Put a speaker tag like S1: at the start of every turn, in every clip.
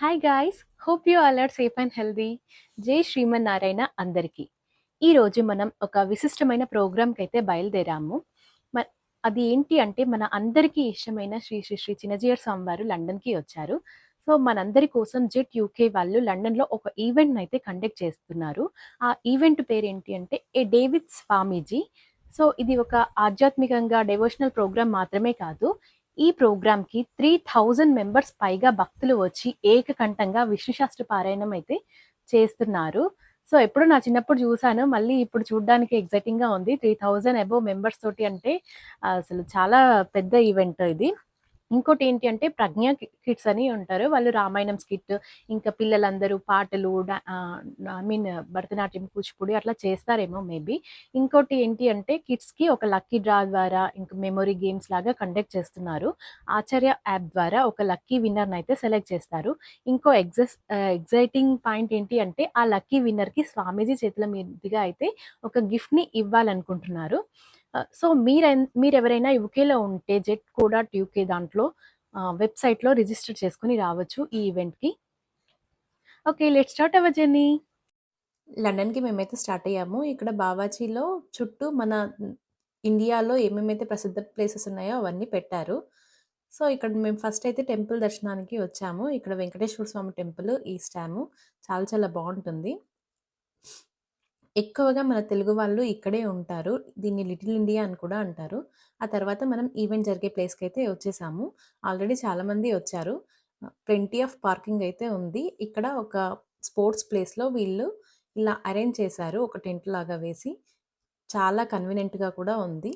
S1: Hi guys hope you all are safe and healthy జై శ్రీమన్నారాయణ అందరికీ ఈరోజు మనం ఒక విశిష్టమైన ప్రోగ్రామ్కి అయితే బయలుదేరాము అది ఏంటి అంటే మన అందరికీ ఇష్టమైన శ్రీ శ్రీ శ్రీ చిన్నజీయర్ వారు లండన్కి వచ్చారు సో మనందరి కోసం జెట్ యూకే వాళ్ళు లండన్లో ఒక ఈవెంట్ని అయితే కండక్ట్ చేస్తున్నారు ఆ ఈవెంట్ పేరు ఏంటి అంటే ఏ డేవిడ్ స్వామీజీ సో ఇది ఒక ఆధ్యాత్మికంగా డెవోషనల్ ప్రోగ్రామ్ మాత్రమే కాదు ఈ కి త్రీ థౌజండ్ మెంబర్స్ పైగా భక్తులు వచ్చి ఏకకంఠంగా విష్ణుశాస్త్ర పారాయణం అయితే చేస్తున్నారు సో ఎప్పుడు నా చిన్నప్పుడు చూశాను మళ్ళీ ఇప్పుడు చూడడానికి గా ఉంది త్రీ థౌజండ్ అబోవ్ మెంబర్స్ తోటి అంటే అసలు చాలా పెద్ద ఈవెంట్ ఇది ఇంకోటి ఏంటి అంటే ప్రజ్ఞ కిడ్స్ అని ఉంటారు వాళ్ళు రామాయణం స్కిట్ ఇంకా పిల్లలందరూ పాటలు ఐ మీన్ భరతనాట్యం కూచిపూడి అట్లా చేస్తారేమో మేబీ ఇంకోటి ఏంటి అంటే కిడ్స్కి ఒక లక్కీ డ్రా ద్వారా ఇంకా మెమొరీ గేమ్స్ లాగా కండక్ట్ చేస్తున్నారు ఆచార్య యాప్ ద్వారా ఒక లక్కీ విన్నర్ని అయితే సెలెక్ట్ చేస్తారు ఇంకో ఎగ్జస్ ఎగ్జైటింగ్ పాయింట్ ఏంటి అంటే ఆ లక్కీ విన్నర్కి స్వామీజీ చేతుల మీదుగా అయితే ఒక గిఫ్ట్ని ఇవ్వాలనుకుంటున్నారు సో మీరు మీరు ఎవరైనా యూకేలో ఉంటే జెట్ కూడా యూకే దాంట్లో వెబ్సైట్లో రిజిస్టర్ చేసుకుని రావచ్చు ఈ ఈవెంట్కి okay let start our journey లండన్కి మేమైతే స్టార్ట్ అయ్యాము ఇక్కడ బావాజీలో చుట్టూ మన ఇండియాలో ఏమేమైతే ప్రసిద్ధ ప్లేసెస్ ఉన్నాయో అవన్నీ పెట్టారు సో ఇక్కడ మేము ఫస్ట్ అయితే టెంపుల్ దర్శనానికి వచ్చాము ఇక్కడ వెంకటేశ్వర స్వామి టెంపుల్ ఈస్ట్ చాలా చాలా బాగుంటుంది ఎక్కువగా మన తెలుగు వాళ్ళు ఇక్కడే ఉంటారు దీన్ని లిటిల్ ఇండియా అని కూడా అంటారు ఆ తర్వాత మనం ఈవెంట్ జరిగే ప్లేస్కి అయితే వచ్చేసాము ఆల్రెడీ చాలామంది వచ్చారు ప్లెంటీ ఆఫ్ పార్కింగ్ అయితే ఉంది ఇక్కడ ఒక స్పోర్ట్స్ ప్లేస్లో వీళ్ళు ఇలా అరేంజ్ చేశారు ఒక టెంట్ లాగా వేసి చాలా కన్వీనియంట్గా కూడా ఉంది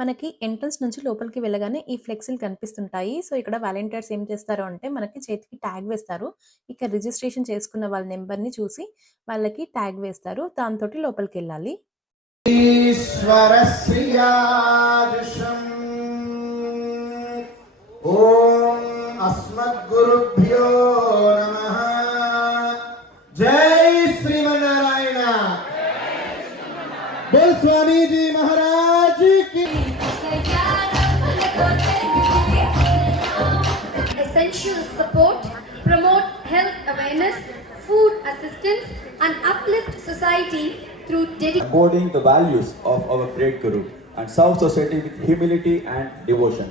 S1: మనకి ఎంట్రన్స్ నుంచి లోపలికి వెళ్ళగానే ఈ ఫ్లెక్సీలు కనిపిస్తుంటాయి సో ఇక్కడ వాలంటీర్స్ ఏం చేస్తారు అంటే మనకి చేతికి ట్యాగ్ వేస్తారు ఇక్కడ రిజిస్ట్రేషన్ చేసుకున్న వాళ్ళ నెంబర్ని చూసి వాళ్ళకి ట్యాగ్ వేస్తారు దాంతో లోపలికి వెళ్ళాలి
S2: జై Srimannarayana Swamiji
S3: assistance and uplift society through dedication.
S4: the values of our great Guru and serve society with humility and devotion.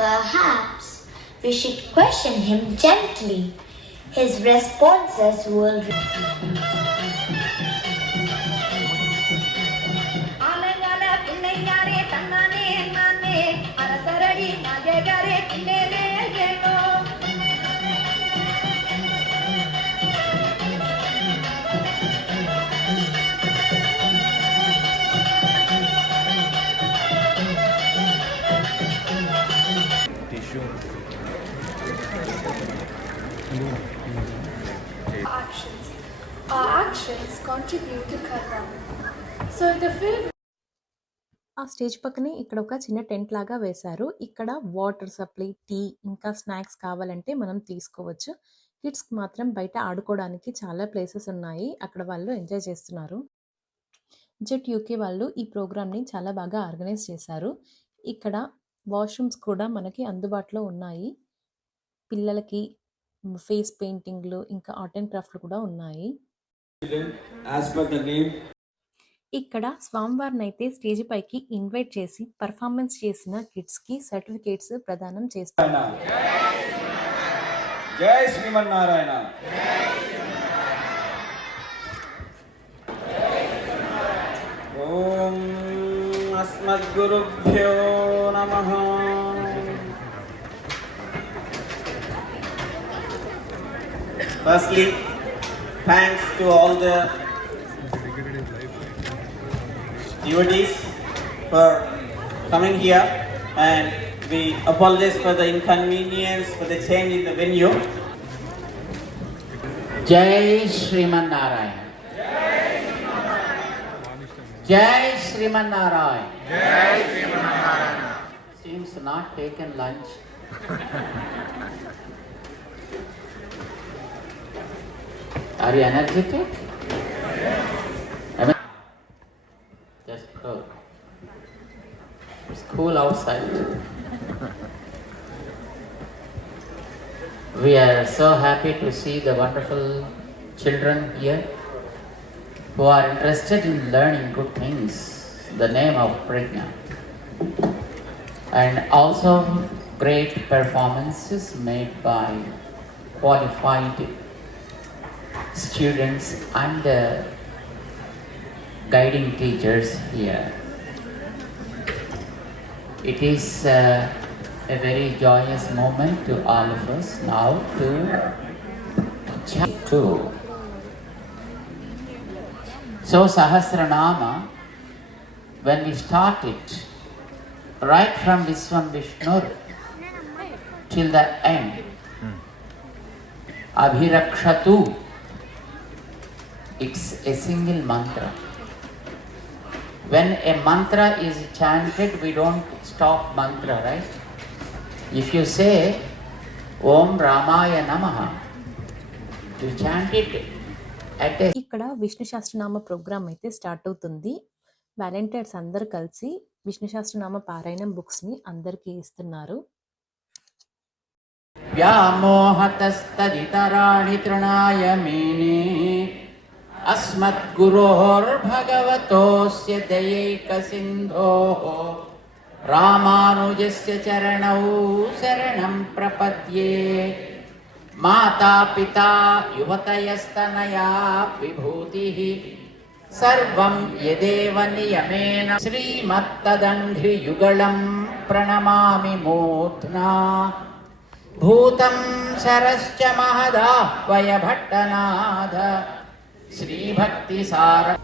S5: Perhaps we should question him gently his responses will.
S6: contribute to Karma. So the film
S1: ఆ stage పక్కనే ఇక్కడ ఒక చిన్న tent లాగా వేశారు ఇక్కడ water supply tea ఇంకా snacks కావాలంటే మనం తీసుకోవచ్చు కిడ్స్కి మాత్రం బయట ఆడుకోవడానికి చాలా ప్లేసెస్ ఉన్నాయి అక్కడ వాళ్ళు ఎంజాయ్ చేస్తున్నారు జెట్ యూకే వాళ్ళు ఈ ప్రోగ్రామ్ని చాలా బాగా ఆర్గనైజ్ చేశారు ఇక్కడ వాష్రూమ్స్ కూడా మనకి అందుబాటులో ఉన్నాయి పిల్లలకి ఫేస్ పెయింటింగ్లు ఇంకా ఆర్ట్ అండ్ క్రాఫ్ట్లు కూడా ఉన్నాయి ఇక్కడ స్వామివారిని అయితే స్టేజ్ పైకి ఇన్వైట్ చేసి పర్ఫార్మెన్స్ చేసిన కిడ్స్ కి సర్టిఫికేట్స్ ప్రదానం
S4: చేస్తున్నారు జై
S7: శ్రీమన్నారాయణ ఓం అస్మద్గురుభ్యో firstly thanks to all the devotees for coming here and we apologize for the inconvenience for the change in the venue.
S8: Jai Sriman Narayan. Jai Sriman Narayan. Jai Sriman Narayan. Seems not taken lunch. Are you energetic? Yes. Just go. It's cool outside. we are so happy to see the wonderful children here who are interested in learning good things, the name of Prajna. And also great performances made by qualified students, I'm the guiding teachers here. It is uh, a very joyous moment to all of us now to chapter So Sahasranama, when we start it, right from this one Vishnu till the end, hmm. Abhirakshatu it's a single mantra. When a mantra is chanted, we don't stop mantra, right? If you say Om Ramaya Namaha, you chant it at a
S1: ఇక్కడ Vishnu Sahasranama program అయితే start అవుతుంది volunteers అందరు కలిసి విష్ణు సహస్రనామ పారాయణం books ని అందరికీ ఇస్తున్నారు
S8: వ్యామోహతస్తదితరాణి తృణాయ మీనే अस्मद्गुरोर्भगवतोऽस्य दयैकसिन्धोः रामानुजस्य चरणौ शरणं प्रपद्ये माता पिता युवतयस्तनया विभूतिः सर्वं यदेव नियमेन श्रीमत्तदङ्घ्रियुगलं प्रणमामि मूर्ध्ना भूतं शरश्च महदाह्वयभट्टनाद Sri Bhakti Sara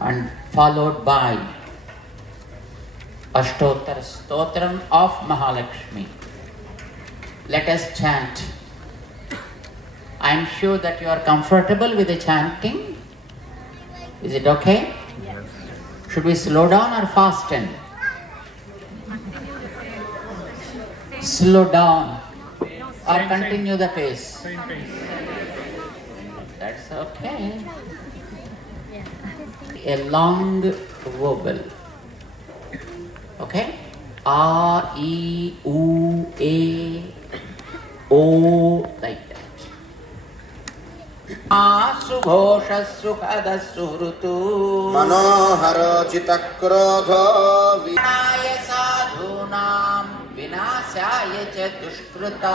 S8: and followed by Ashtottara Stotram of Mahalakshmi. Let us chant. I am sure that you are comfortable with the chanting. Is it okay? Yes. Should we slow down or fasten? Slow down or continue the pace okay. A long vowel. Okay? A, E, U, A, O, like that. Asu
S2: Ghosha Sukhada
S8: Surutu Manohara Chitakrodha Vinaya Sadhunam
S2: Vinasyaya Chetushkruta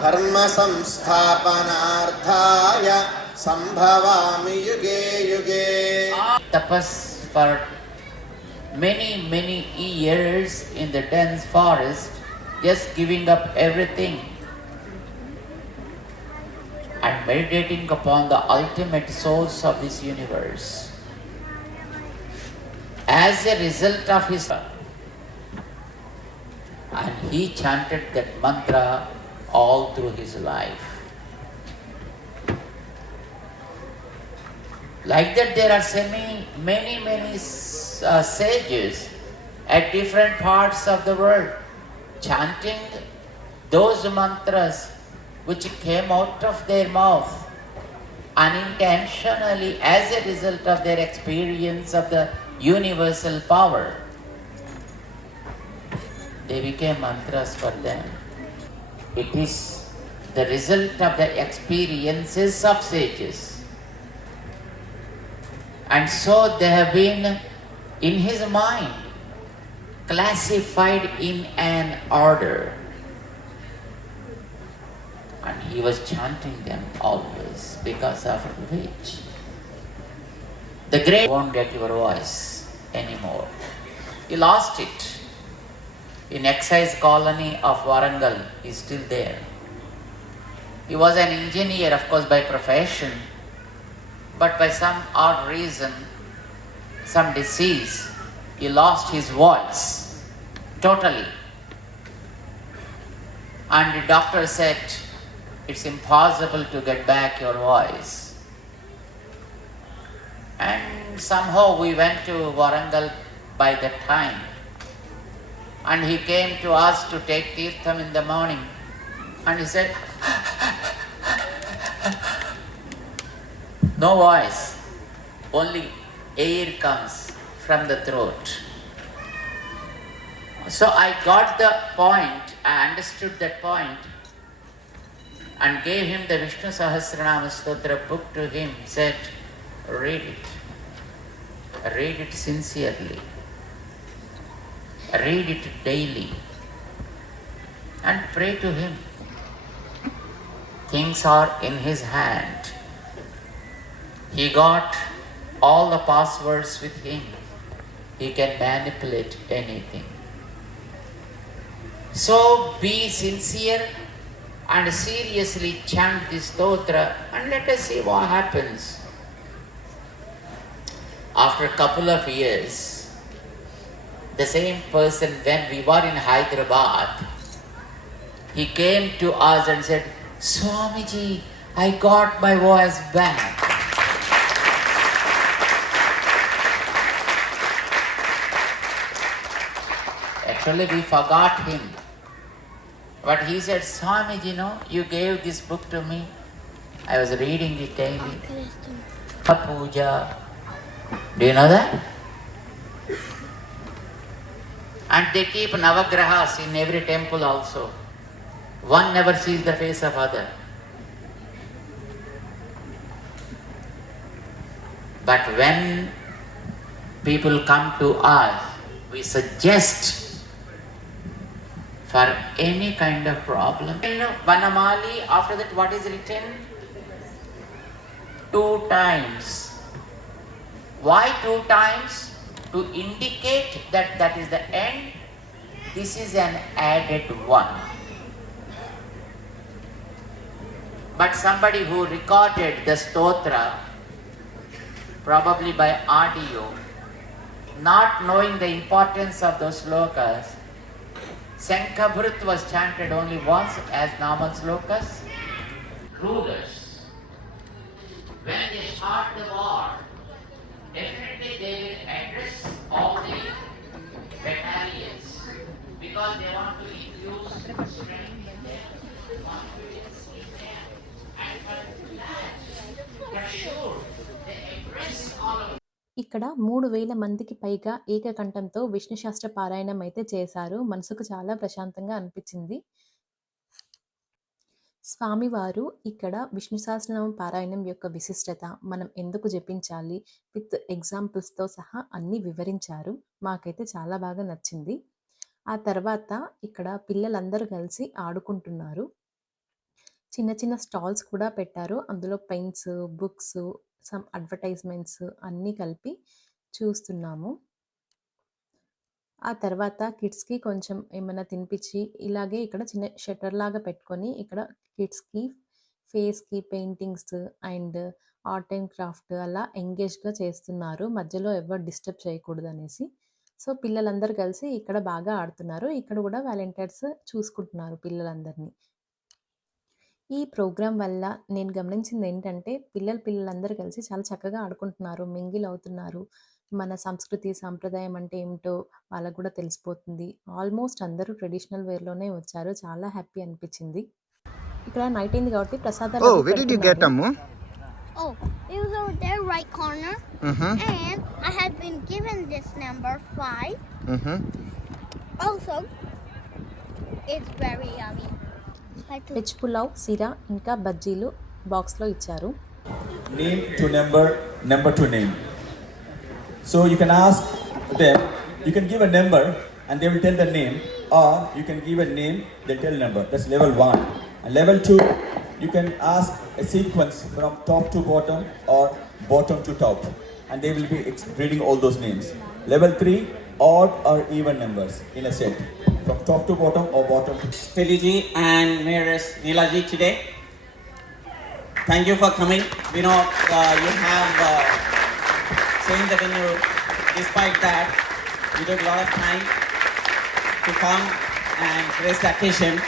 S2: Dharma Samsthapanarthaya Sambhavami yuge yuge. Ah.
S8: Tapas for many, many years in the dense forest, just giving up everything and meditating upon the ultimate source of this universe. As a result of his and he chanted that mantra all through his life. Like that, there are semi, many, many uh, sages at different parts of the world chanting those mantras which came out of their mouth unintentionally as a result of their experience of the universal power. They became mantras for them. It is the result of the experiences of sages. And so they have been in his mind classified in an order. And he was chanting them always because of which the great won't get your voice anymore. He lost it. In excise colony of Warangal, he's still there. He was an engineer, of course, by profession, but by some odd reason, some disease, he lost his voice totally. And the doctor said, It's impossible to get back your voice. And somehow we went to Warangal by that time. And he came to us to take Tirtham in the morning. And he said, No voice, only air comes from the throat. So I got the point, I understood that point, and gave him the Vishnu Sahasranama Stotra book to him, said, Read it. Read it sincerely. Read it daily. And pray to him. Things are in his hand. He got all the passwords with him. He can manipulate anything. So be sincere and seriously chant this stotra and let us see what happens. After a couple of years, the same person, when we were in Hyderabad, he came to us and said, Swamiji, I got my voice back. Actually, we forgot him. But he said, Swamiji, you know, you gave this book to me. I was reading it daily. Puja. Do you know that? And they keep Navagrahas in every temple also. One never sees the face of other. But when people come to us, we suggest for any kind of problem. In Vanamali, after that, what is written? Two times. Why two times? To indicate that that is the end. This is an added one. But somebody who recorded the stotra, probably by audio, not knowing the importance of those slokas, Sankabhrit was chanted only once as Naman's Slokas. Rulers, when they start the war,
S1: ఇక్కడ మూడు వేల మందికి పైగా ఏకకంఠంతో విష్ణుశాస్త్ర పారాయణం అయితే చేశారు మనసుకు చాలా ప్రశాంతంగా అనిపించింది స్వామివారు ఇక్కడ విష్ణు పారాయణం యొక్క విశిష్టత మనం ఎందుకు జపించాలి విత్ ఎగ్జాంపుల్స్తో సహా అన్నీ వివరించారు మాకైతే చాలా బాగా నచ్చింది ఆ తర్వాత ఇక్కడ పిల్లలందరూ కలిసి ఆడుకుంటున్నారు చిన్న చిన్న స్టాల్స్ కూడా పెట్టారు అందులో పెన్స్ బుక్స్ సమ్ అడ్వర్టైజ్మెంట్స్ అన్నీ కలిపి చూస్తున్నాము ఆ తర్వాత కిడ్స్కి కొంచెం ఏమైనా తినిపించి ఇలాగే ఇక్కడ చిన్న షట్టర్ లాగా పెట్టుకొని ఇక్కడ కిడ్స్కి ఫేస్కి paintings and art and craft అలా ఎంగేజ్గా చేస్తున్నారు మధ్యలో ఎవరు డిస్టర్బ్ చేయకూడదు అనేసి సో పిల్లలందరూ కలిసి ఇక్కడ బాగా ఆడుతున్నారు ఇక్కడ కూడా వాలంటీర్స్ చూసుకుంటున్నారు పిల్లలందరినీ ఈ ప్రోగ్రాం వల్ల నేను గమనించింది ఏంటంటే పిల్లలు పిల్లలందరూ కలిసి చాలా చక్కగా ఆడుకుంటున్నారు మింగిల్ అవుతున్నారు మన సంస్కృతి సాంప్రదాయం అంటే ఏమిటో వాళ్ళకు కూడా తెలిసిపోతుంది ఆల్మోస్ట్ అందరూ ట్రెడిషనల్ వేర్లోనే వచ్చారు చాలా హ్యాపీ అనిపించింది ఇక్కడ నైట్ అయింది కాబట్టి ప్రసాదాలు
S9: oh,
S10: oh,
S9: mm-hmm. mm-hmm.
S10: it's very yummy.
S1: Veg pulao సిరా ఇంకా బజ్జీలు బాక్స్లో ఇచ్చారు
S4: name to number number to name so you can ask them you can give a number and they will tell the name or you can give a name they tell number that's level one and level 2 you can ask a sequence from top to bottom or bottom to top and they will be reading all those names level 3, odd or even numbers in a set from top to bottom or bottom to
S7: Teliji and Mayoress Nilaji today. Thank you for coming. We know uh, you have uh, seen that you, despite that, you took a lot of time to come and grace the occasion.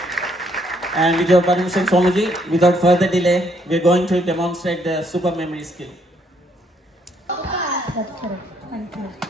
S7: And with your permission, Swamiji, without further delay, we're going to demonstrate the super memory skill.
S6: That's correct. Thank you.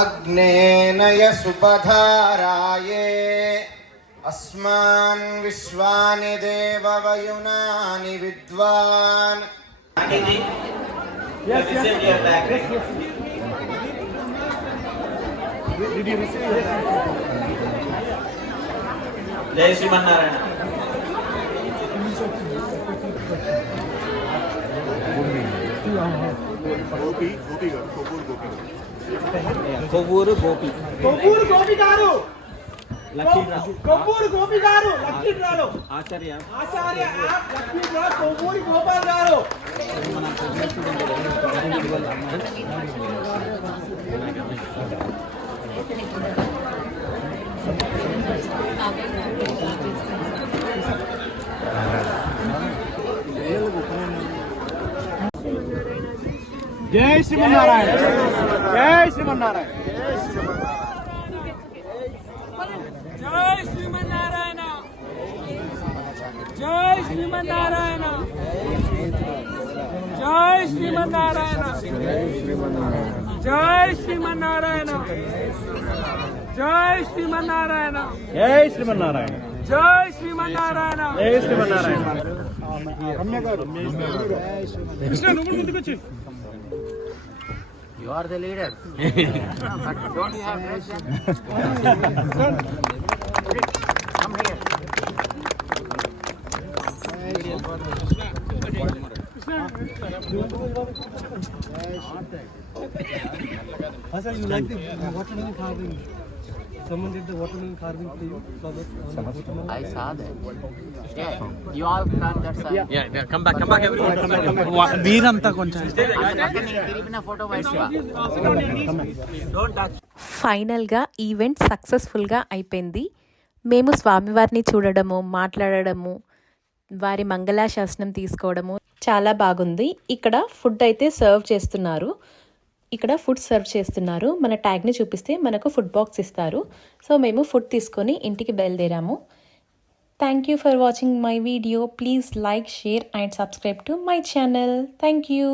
S2: अग्नेनय सुपधाराये अस्मान् विश्वानि देववयुनानि विद्वान्
S7: जय श्रीमन्नारायण గోపి గోపి గారు కొవ్వూరు గోపి గారు కొవ్వూరు గోపి
S11: కొవ్వూరు గోపి గారు కొవ్వూరు గోపి గారు లక్ష్మీరావు
S7: ఆచార్య
S11: ఆచార్య లక్ష్మీరావు కొవ్వూరి గోపాల్ గారు జై శ్రీమన్నారాయణ జై శ్రీమన్నారాయణ జై శ్రీమన్నారాయణ జై శ్రీమన్నారాయణ జై శ్రీమన్నారాయణ జై శ్రీమన్నారాయణ జై శ్రీమన్నారాయణ జై శ్రీమన్నారాయణ జై శ్రీమన్నారాయణ జై శ్రీమన్నారాయణ కృష్ణ నువ్వు ముందుకొచ్చి
S8: You are the leader. but don't you have pressure? okay, come here.
S11: Hasan, you like the what's the
S8: name of final
S1: గా ఈవెంట్ సక్సెస్ఫుల్ గా అయిపోయింది మేము స్వామివారిని చూడడము మాట్లాడము వారి మంగళాశాసనం తీసుకోవడము చాలా బాగుంది ఇక్కడ ఫుడ్ అయితే సర్వ్ చేస్తున్నారు ఇక్కడ ఫుడ్ సర్వ్ చేస్తున్నారు మన ట్యాగ్ని చూపిస్తే మనకు ఫుడ్ బాక్స్ ఇస్తారు సో మేము ఫుడ్ తీసుకొని ఇంటికి బయలుదేరాము thank you for watching my video please like share and subscribe to my channel thank you